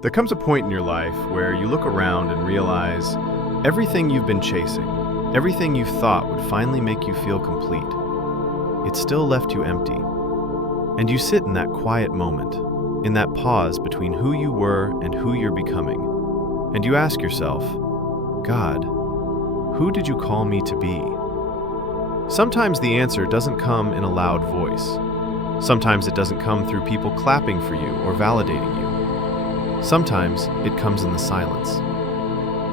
There comes a point in your life where you look around and realize everything you've been chasing, everything you thought would finally make you feel complete, it still left you empty. And you sit in that quiet moment, in that pause between who you were and who you're becoming, and you ask yourself, God, who did you call me to be? Sometimes the answer doesn't come in a loud voice. Sometimes it doesn't come through people clapping for you or validating you. Sometimes it comes in the silence.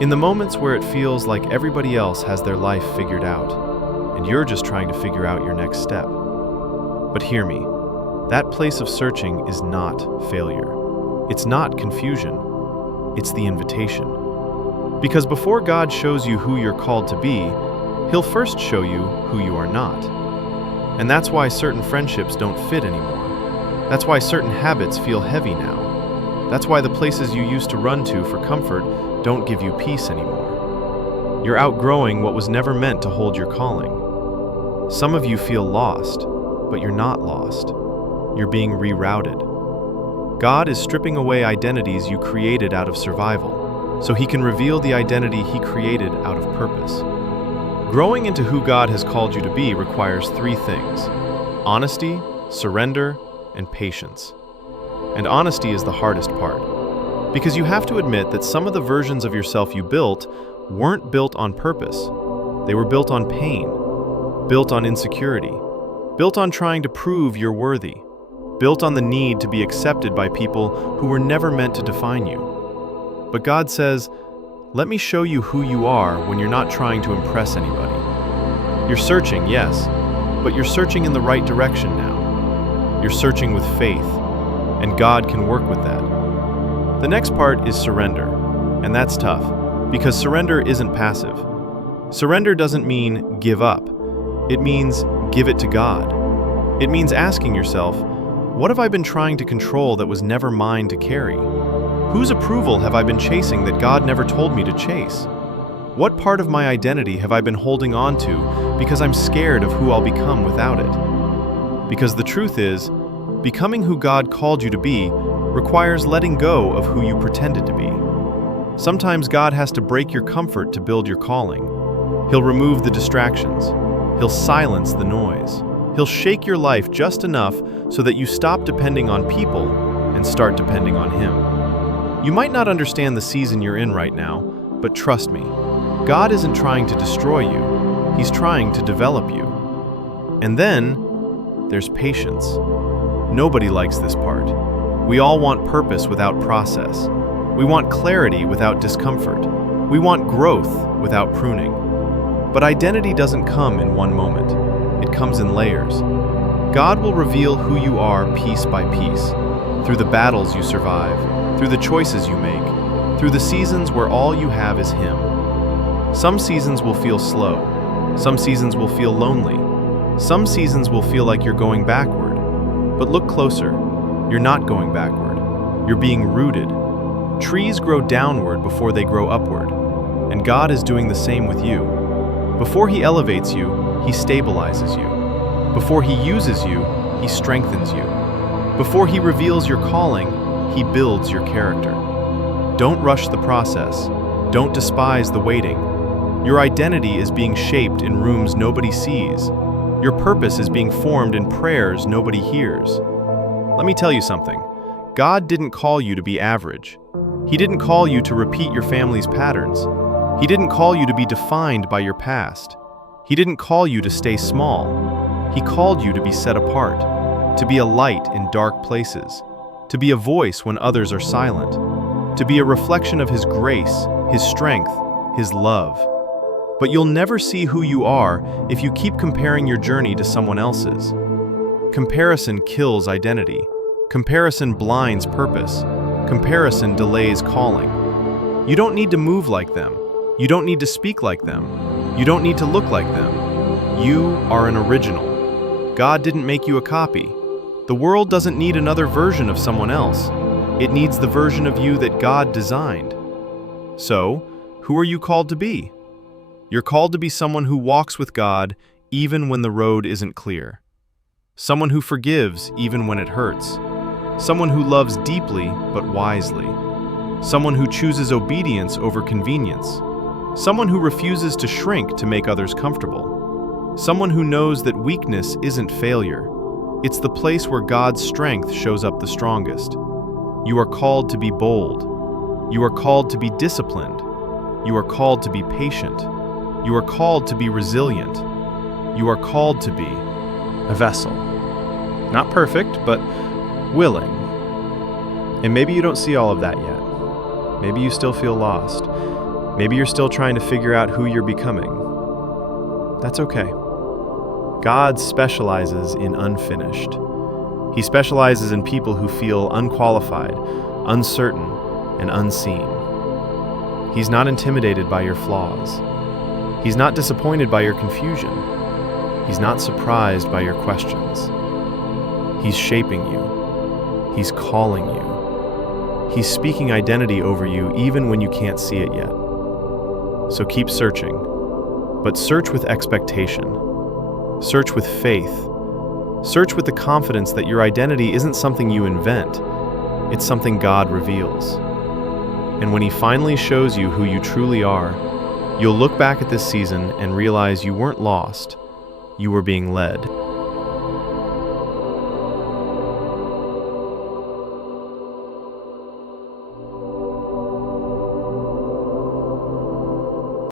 In the moments where it feels like everybody else has their life figured out, and you're just trying to figure out your next step. But hear me, that place of searching is not failure. It's not confusion. It's the invitation. Because before God shows you who you're called to be, He'll first show you who you are not. And that's why certain friendships don't fit anymore. That's why certain habits feel heavy now. That's why the places you used to run to for comfort don't give you peace anymore. You're outgrowing what was never meant to hold your calling. Some of you feel lost, but you're not lost. You're being rerouted. God is stripping away identities you created out of survival, so He can reveal the identity He created out of purpose. Growing into who God has called you to be requires three things: honesty, surrender, and patience. And honesty is the hardest part, because you have to admit that some of the versions of yourself you built weren't built on purpose. They were built on pain, built on insecurity, built on trying to prove you're worthy, built on the need to be accepted by people who were never meant to define you. But God says, let me show you who you are when you're not trying to impress anybody. You're searching, yes, but you're searching in the right direction now. You're searching with faith, and God can work with that. The next part is surrender, and that's tough, because surrender isn't passive. Surrender doesn't mean give up. It means give it to God. It means asking yourself, what have I been trying to control that was never mine to carry? Whose approval have I been chasing that God never told me to chase? What part of my identity have I been holding on to because I'm scared of who I'll become without it? Because the truth is, becoming who God called you to be requires letting go of who you pretended to be. Sometimes God has to break your comfort to build your calling. He'll remove the distractions. He'll silence the noise. He'll shake your life just enough so that you stop depending on people and start depending on Him. You might not understand the season you're in right now, but trust me, God isn't trying to destroy you. He's trying to develop you. And then there's patience. Nobody likes this part. We all want purpose without process. We want clarity without discomfort. We want growth without pruning. But identity doesn't come in one moment. It comes in layers. God will reveal who you are piece by piece, through the battles you survive, through the choices you make, through the seasons where all you have is Him. Some seasons will feel slow. Some seasons will feel lonely. Some seasons will feel like you're going backward. But look closer. You're not going backward. You're being rooted. Trees grow downward before they grow upward. And God is doing the same with you. Before He elevates you, He stabilizes you. Before He uses you, He strengthens you. Before He reveals your calling, He builds your character. Don't rush the process. Don't despise the waiting. Your identity is being shaped in rooms nobody sees. Your purpose is being formed in prayers nobody hears. Let me tell you something. God didn't call you to be average. He didn't call you to repeat your family's patterns. He didn't call you to be defined by your past. He didn't call you to stay small. He called you to be set apart, to be a light in dark places, to be a voice when others are silent, to be a reflection of His grace, His strength, His love. But you'll never see who you are if you keep comparing your journey to someone else's. Comparison kills identity. Comparison blinds purpose. Comparison delays calling. You don't need to move like them. You don't need to speak like them. You don't need to look like them. You are an original. God didn't make you a copy. The world doesn't need another version of someone else. It needs the version of you that God designed. So, who are you called to be? You're called to be someone who walks with God even when the road isn't clear. Someone who forgives even when it hurts. Someone who loves deeply but wisely. someone who chooses obedience over convenience, someone who refuses to shrink to make others comfortable, someone who knows that weakness isn't failure. It's the place where God's strength shows up the strongest. You are called to be bold. You are called to be disciplined. You are called to be patient. You are called to be resilient. You are called to be a vessel. Not perfect, but willing. And maybe you don't see all of that yet. Maybe you still feel lost. Maybe you're still trying to figure out who you're becoming. That's okay. God specializes in unfinished. He specializes in people who feel unqualified, uncertain, and unseen. He's not intimidated by your flaws. He's not disappointed by your confusion. He's not surprised by your questions. He's shaping you. He's calling you. He's speaking identity over you even when you can't see it yet. So keep searching, but search with expectation. Search with faith. Search with the confidence that your identity isn't something you invent. It's something God reveals. And when He finally shows you who you truly are, you'll look back at this season and realize you weren't lost, you were being led.